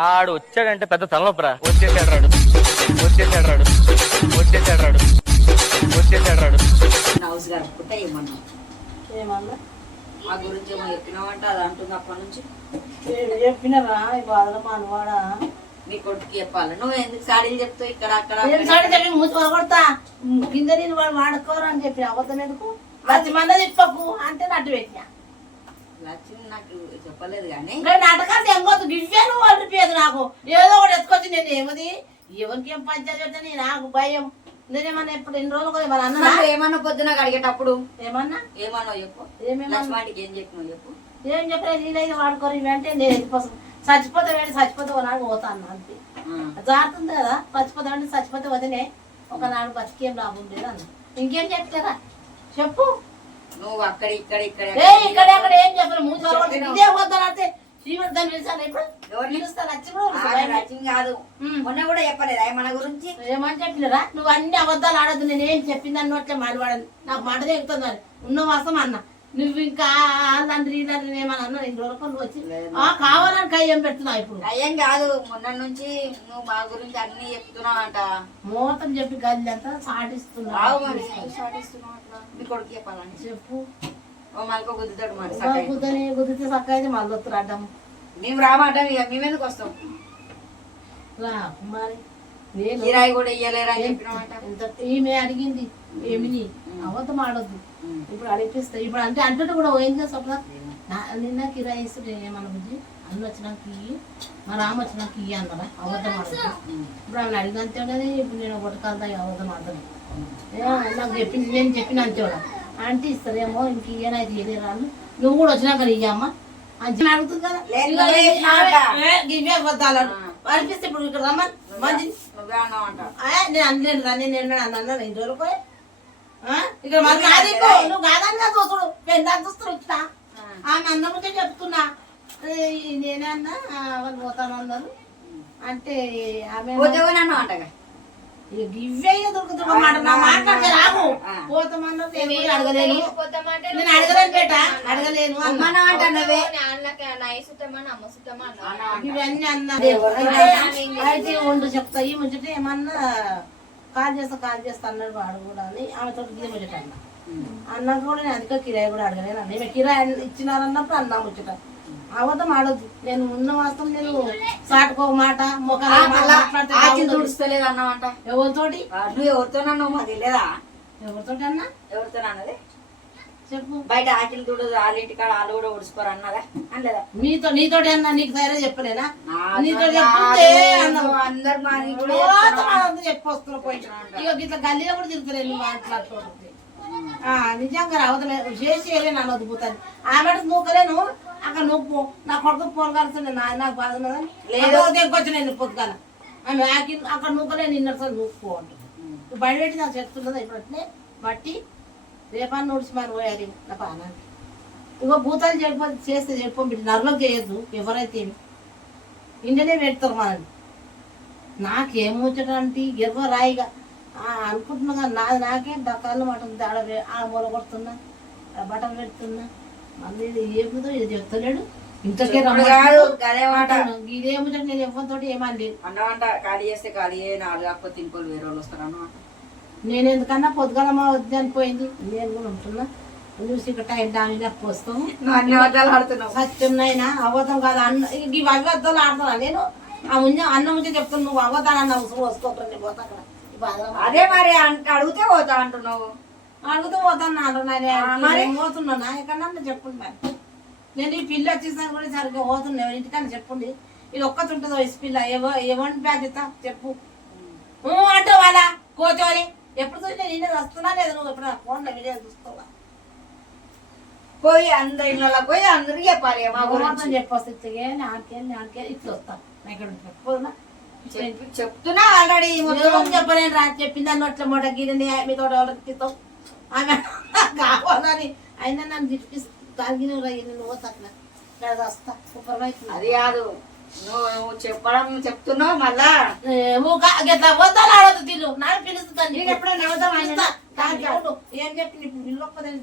ఆడు వచ్చాడంటే పెద్ద తలనొప్పరా. వచ్చేసాడు రాడు, వచ్చేసాడు రాడు, వచ్చేసాడు రాడు, వచ్చేసాడు రాడు. హౌస్ కలుపుకుంటే ఏమన్నా ఏమన్నా ఆ గురించి ఏమో చెప్పినావంటే అది అంటుంది అప్పటి నుంచి. చెప్పినరా ఈ బాధలో మనవాడా నీ కొడుకు చెప్పాలి. నువ్వు ఎందుకు సాడీలు చెప్తావు ఇక్కడ అక్కడ చెప్పి మూసి కొడతా కింద నేను వాడు వాడుకోరు అని చెప్పి అబద్ధం ఎందుకు లచ్చి మంద తిప్పకు అంటే నట్టు పెట్టినా లక్ష్మి నాకు చెప్పలేదు కానీ నాటకాలు ఎంగొద్దు గివ్వాను వాళ్ళు పేరు నాకు ఏదో ఒకటి ఎత్తుకొచ్చి నేను ఏమది ఎవరికి ఏం పంచాయతీ పెడతాను నాకు భయం నేనేమన్నా ఇప్పుడు ఎన్ని రోజులు మన అన్న ఏమన్నా పొద్దున అడిగేటప్పుడు ఏమన్నా ఏమన్నా చెప్పు. లక్ష్మానికి ఏం చెప్పినావు చెప్పు. ఏం చెప్పలేదు నీళ్ళైతే వాడుకోరు ఇవి అంటే నేను వెళ్ళిపోతాను. చచ్చిపోతే వేడి చచ్చిపోతే ఒకనాడు పోతాను అంతే జారుతుంది కదా. చచ్చిపోతా అంటే చచ్చిపోతే వదిలే ఒకనాడు బతికేం లాభం లేదు అన్న. ఇంకేం చెప్తారా చెప్పు. నువ్వు అక్కడ ఇక్కడ ఇక్కడ ఇక్కడ అక్కడ ఏం చెప్పరు మూసి ఇదే పోతానంటే శ్రీమంత్ దాన్ని పిలిచాను ఇప్పుడు ఎవరు పిలుస్తారు వచ్చి లక్ష్మి కాదు మొన్న కూడా చెప్పలేదా మన గురించి ఏమని చెప్పినరా నువ్వు అన్ని అబద్ధాలు ఆడద్దు నేను ఏం చెప్పింది అన్నట్లే మాట్లాడాలి నాకు మాట తెగుతుంది ఉన్న వాసం అన్న నువ్వు ఇంకా తండ్రి ఏమని అన్నా రెండు రోజులకు నువ్వు వచ్చి కావాలని కయ్యం పెడుతున్నావు ఇప్పుడు అయ్యం కాదు మొన్న నుంచి నువ్వు మా గురించి అన్ని చెప్తున్నావు అంట మోతం చెప్పి గది అంతా సాటిస్తున్నావు మీ కొడుకు చెప్పాలని చెప్పు మళ్ళీ గుద్దుతాడు గుద్దితే చక్క అయితే మళ్ళీ వస్తారు అడ్డం మేము రామాట మేమెందుకు వస్తాం రా కుమారి కిరాయి కూడా ఇయ్యలేరా అని చెప్పినామంట. ఈమె అడిగింది ఏమిని అబద్ధం ఆడొద్దు ఇప్పుడు అడిపిస్తా ఇప్పుడు అంటే అంటుంటే కూడా ఏం చేస్తా నిన్న కిరాయి ఇస్తుంది ఏమన్నా బుద్ధి అన్న వచ్చినాక ఇయ్యి మా రామ వచ్చినాక ఇయ్యి అన్నారా అబద్ధం ఆడదు ఇప్పుడు ఆమె అడిగినంతే ఉండదు. ఇప్పుడు నేను ఒకటి కలుదా అబద్ధం ఆడతాను నాకు చెప్పింది నేను చెప్పిన అంతే కూడా అంటే ఇస్తారేమో ఇంక ఇయ్యనైతే ఇయ్యలేరా నువ్వు కూడా వచ్చినాక ఇయ్యమ్మా అని అడుగుతుంది కదా ఇవే అబద్ధాలు అనిపిస్తే ఇప్పుడు ఇక్కడ రమ్మని నేను అనలేను రా నేను అన్నా రెండు రోజులు ఇక్కడ నువ్వు కాదని చూసుడు పెళ్ళి చూస్తూ వచ్చినా ఆమె అందరికీ చెప్తున్నా నేనే అన్నా వాళ్ళు పోతాను అన్నారు అంటే ఆమె ఇవే దొరుకుతున్నమాట నా మాట్లాడితే రాము పోతామన్నారు అడగలేను నేను అడగలేను బేట అడగలేను ఇవన్నీ అన్నా అయితే ఉండు చెప్తా ఈ ముచ్చట ఏమన్నా కాల్ చేస్తా అన్నాడు వాడు కూడా అని ఆమెతో ఇదే ముచ్చట అన్న అన్నాక కూడా నేను అధిక కిరాయి కూడా అడగలేను అన్న ఈమె కిరాయి ఇచ్చినారన్నప్పుడు అన్నా ముచ్చట అబద్ధం ఆడొద్దు. నేను ఉన్న వాస్తవం నేను సాటుకో మాట తుడుస్తలేదు అన్నావంట ఎవరితోటి నువ్వు ఎవరితోనన్నావు మాకు తెలియదా ఎవరితోటి అన్నా ఎవరితో అన్నది చెప్పు. బయట ఆకిలి తుడదు వాళ్ళ ఇంటికాడ వాళ్ళు కూడా ఉడుచుకోరు అన్నదా అనలేదా నీతోటి అన్నా నీకు సరే చెప్పలేనా నీతో చెప్పొస్తున్నా పోయి ఇక ఇట్లా గల్లీలో కూడా తిరుగుతలేదు నువ్వు మాట్లాడుకోవద్దు నిజంగా అవతలే చేసి వెళ్ళాను అన్న వద్దుపోతాను ఆమె నూకలేను అక్కడ నొప్పు నా కొడుకు ఫోన్ కలుస్తుంది నాకు బాధ ఉన్నదని లేదో దేకొచ్చి నేను పొద్దుగాల ఆమె అక్కడ నూకలే నిన్నసారి నూక్కుపో అంటుంది బయట పెట్టి నాకు చెప్తున్నది ఇప్పుడే బట్టి రేపని నోడిచి మరి పోయాలి నా పానాన్ని ఇగో భూతాలు చేస్తే చెప్పి నర్లోకి చేయొద్దు ఎవరైతే ఇండియనే పెడతారు మనల్ని నాకేమొచ్చటంటే ఎర్ర రాయిగా అనుకుంటున్నా కానీ నాకే డకాళ్ళు మాట ఉంది ఆడ మూల కొడుతున్నా బట్టలు పెడుతున్నా మళ్ళీ ఏముందో ఇది చెప్తలేడు ఇంతకే ఇదేముంటే నేను ఎవరితో ఏమనలేదు అన్నమాట ఖాళీ చేస్తే ఖాళీ నాలుగు కాకపోతే ఇంకోళ్ళు వేరే వాళ్ళు వస్తారు అన్నమాట. నేను ఎందుకన్నా పొద్దుగలమా వద్దు అనిపోయింది నేను కూడా ఉంటున్నా చూసి ఇక్కడ టైం డామిగా పోస్తాము సత్యం నైనా అబద్ధం కాదు అన్న ఇవి అబద్ధాలు ఆడుతున్నా నేను అన్న ముంచే చెప్తాను నువ్వు అబద్ధాలు అన్న వసుకోకండి పోతా అక్కడ అదే మరి అడిగితే పోతా అంటున్నావు అడుగుతూ పోతాను అంటున్నాను పోతున్నా ఎక్కడన్నా చెప్పండి మరి నేను ఈ పిల్ల వచ్చేసినా కూడా సరిగ్గా పోతున్నా ఇంటికన్నా చెప్పండి ఇది ఒక్కటి ఉంటుంది వయసు పిల్ల ఎవరి బాధ్యత చెప్పు అంటే వాళ్ళ కోచోని ఎప్పుడు చూసినా నేను వస్తున్నా లేదా నువ్వు ఎప్పుడు ఫోన్లో వీడియో చూస్తావా పోయి అందరి ఇళ్ళలో పోయి అందరికి చెప్పాలి మా గురించి చెప్పొస్తే నాకే ఇట్లా వస్తాను ఇక్కడ చెప్పదునా చెప్తున్నా ఆల్రెడీ చెప్పలేను రా చెప్పింది అన్న అట్లా మొట గిరిని మీతో ఎవరికి ఆమె కావాలని అయినా నన్ను తిప్పిస్తాను నువ్వు వస్తా సూపర్ అది కాదు నువ్వు చెప్పడం చెప్తున్నావు మళ్ళా వద్దాలు ఆడదు తిను నాకు పిలుస్తుంది ఎప్పుడైనా ఏం చెప్పి ఇప్పుడు ఇల్లు ఒక్కదని